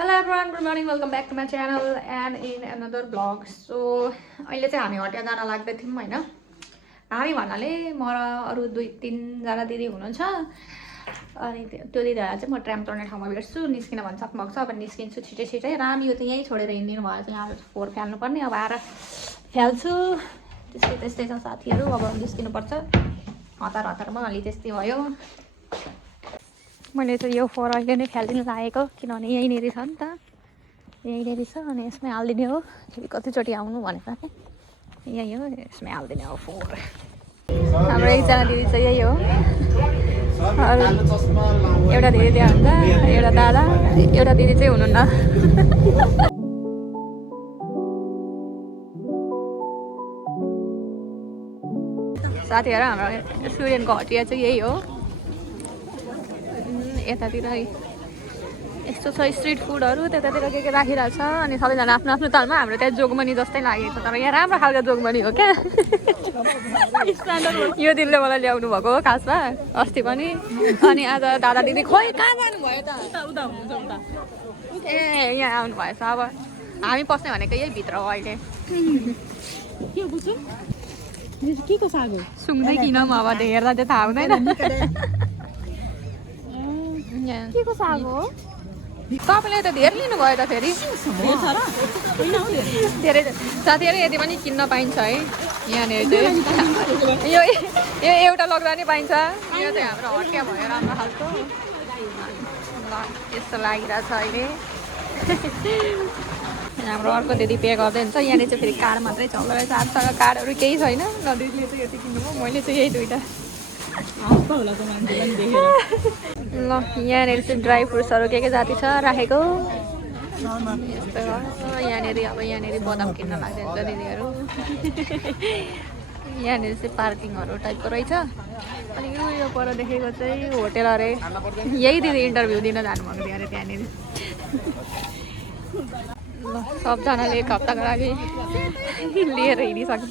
Hello everyone, good morning. Welcome back to my channel and in another vlog. So अहिले चाहिँ हामी हटिया जान लाग्दै थियौँ हैन। हामी भन्नाले म र अरु 2-3 जना दिदी हुनुहुन्छ। अनि त्यो दिदीहरुलाई चाहिँ म ट्राम चढ्ने ठाउँमा भेट्छु, निस्किन भनिसक्नु भएको छ। अब निस्किन्छु छिटै राम यो त यही छोडेर हिँड्दिनु भएछ। यहाँ फोहोर फ्याल्नु पर्ने, अब आएर फ्याल्छु। त्यस्तै छ साथीहरु, अब निस्किनु पर्छ। हतारमा अलि त्यस्तै भयो। मैले चाहिँ यो फोहोर अहिले नै फ्यालिदिनु लागेको, किनभने यहीँनेरि छ नि त। यहीँनेरि छ अनि यसमै हालिदिने हो। फेरि कतिचोटि आउनु भनेर नि यही हो, यसमै हालिदिने हो फोहोर। हाम्रो एकजना दिदी चाहिँ यही हो। एउटा दिदी त्यहाँ हुन्छ, एउटा दादा, एउटा दिदी चाहिँ हुनुहुन्न। साथीहरु, हाम्रो स्टुडेन्टको हटिया चाहिँ यही हो। यतातिर यस्तो छ स्ट्रिट फुडहरू, त्यतातिर के राखिरहेको छ। अनि सबैजना आफ्नो आफ्नो तालमा। हाम्रो त्यहाँ जोगमनी जस्तै लागेको छ, तर यहाँ राम्रो खालको जोगमनी हो क्या। यो दिनले मलाई ल्याउनु भएको हो खासमा, अस्ति पनि। अनि आज दादा दिदी खोइ कहाँ जानुभयो त? ए यहाँ आउनु भएछ। अब हामी पस्ने भनेको यही भित्र हो अहिले। के को साग हो? सुँग्दै किन अब हेर्दा चाहिँ थाहा हुँदैन। के को साग हो? तपाईँले त धेरै लिनुभयो त फेरि। धेरै साथीहरु, यति पनि किन्न पाइन्छ है यहाँनिर चाहिँ। यो एउटा लग्दा नि पाइन्छ। यो चाहिँ हाम्रो हटिया भयो, राम्रो खालको। ल यस्तो लागिरहेछ अहिले। हाम्रो अर्को दिदी पे गर्दै हुन्छ। यहाँनिर चाहिँ फेरि कार्ड मात्रै चल्दो रहेछ। आजसँग कार्डहरू केही छैन। ल दिदीले चाहिँ यति किन्नुभयो, मैले चाहिँ यही दुइटा। ल यहाँनिर चाहिँ ड्राई फ्रुट्सहरू के जाति छ राखेको। यस्तो यहाँनिर अब यहाँनिर बदाम किन्न लाग्दै हुन्छ दिदीहरू। यहाँनिर चाहिँ पार्किङहरू टाइपको रहेछ। अनि यो पर देखेको चाहिँ होटेल अरे। यही दिदी इन्टरभ्यू दिन जानुभएको थियो अरे त्यहाँनिर। ल सबजनाले एक हप्ताको लागि लिएर हिँडिसक्यो।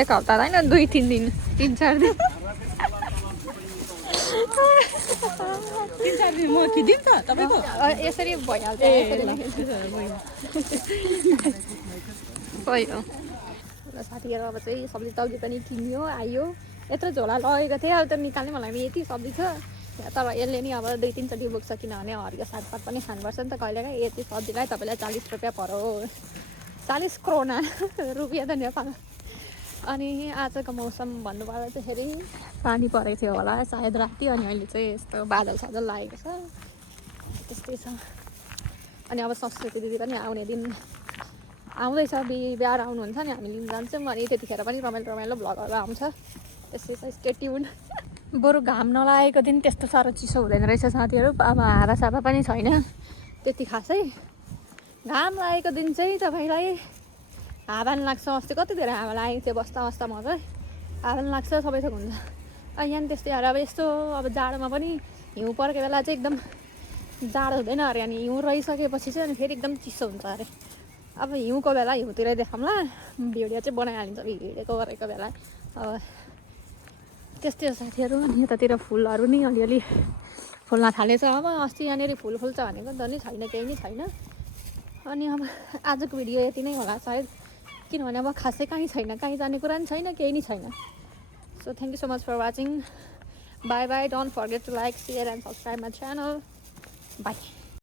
एक हप्ता होइन, 2-3 दिन, 3-4 दिन। यसरी भइहाल्छ। साथीहरू, अब चाहिँ सब्जी तब्जी पनि किन्यो आयो। यत्रो झोला लगेको थिएँ, अब त निकाल्ने मलाई यति सब्जी छ। तर यसले नि अब 2-3 चोटि बोक्छ, किनभने हरियो सागपात पनि खानुपर्छ नि त कहिलेकाहीँ। यति सब्जीलाई तपाईँलाई 40 रुपियाँ पर्यो। 40 क्रोना रुपियाँ त नेपाल। अनि आजको मौसम भन्नुपर्दा चाहिँ फेरि पानी परेको थियो होला सायद राति। अनि अहिले चाहिँ यस्तो बादल सादल लागेको छ, त्यस्तै छ। अनि अब संस्कृति दिदी पनि आउने दिन आउँदैछ। बिहार आउनुहुन्छ नि, हामी लिन जान्छौँ। अनि त्यतिखेर पनि रमाइलो भ्लगहरू आउँछ। त्यस्तै छ, स्टे ट्युन। बरु घाम नलागेको दिन त्यस्तो साह्रो चिसो हुँदैन रहेछ साथीहरू। अब हावासावा पनि छैन त्यति खासै। घाम लागेको दिन चाहिँ तपाईँलाई हावा नि लाग्छ। अस्ति कति धेरै हावा लागेको थियो बस्दामा चाहिँ। हावा नि लाग्छ, सबै थोक हुन्छ। यहाँ नि त्यस्तै अरे। अब यस्तो अब जाडोमा पनि हिउँ परेको बेला चाहिँ एकदम जाडो हुँदैन अरे। अनि हिउँ रहिसकेपछि चाहिँ अनि फेरि एकदम चिसो हुन्छ अरे। अब हिउँको बेला हिउँतिरै देखाउँला, भिडियो चाहिँ बनाइहालिन्छ भिडियोको गरेको बेला। अब त्यस्तै हो साथीहरू। अनि यतातिर फुलहरू नि अलिअलि फुल्न थालेछ। अब अस्ति यहाँनिर फुल फुल्छ भनेको त नि छैन, केही नै छैन। अनि अब आजको भिडियो यति नै होला सायद, किनभने अब खासै कहीँ छैन, कहीँ जाने कुरा नि छैन, केही नै छैन। So thank you so much for watching. Bye. Don't forget to like, share and subscribe my channel. Bye.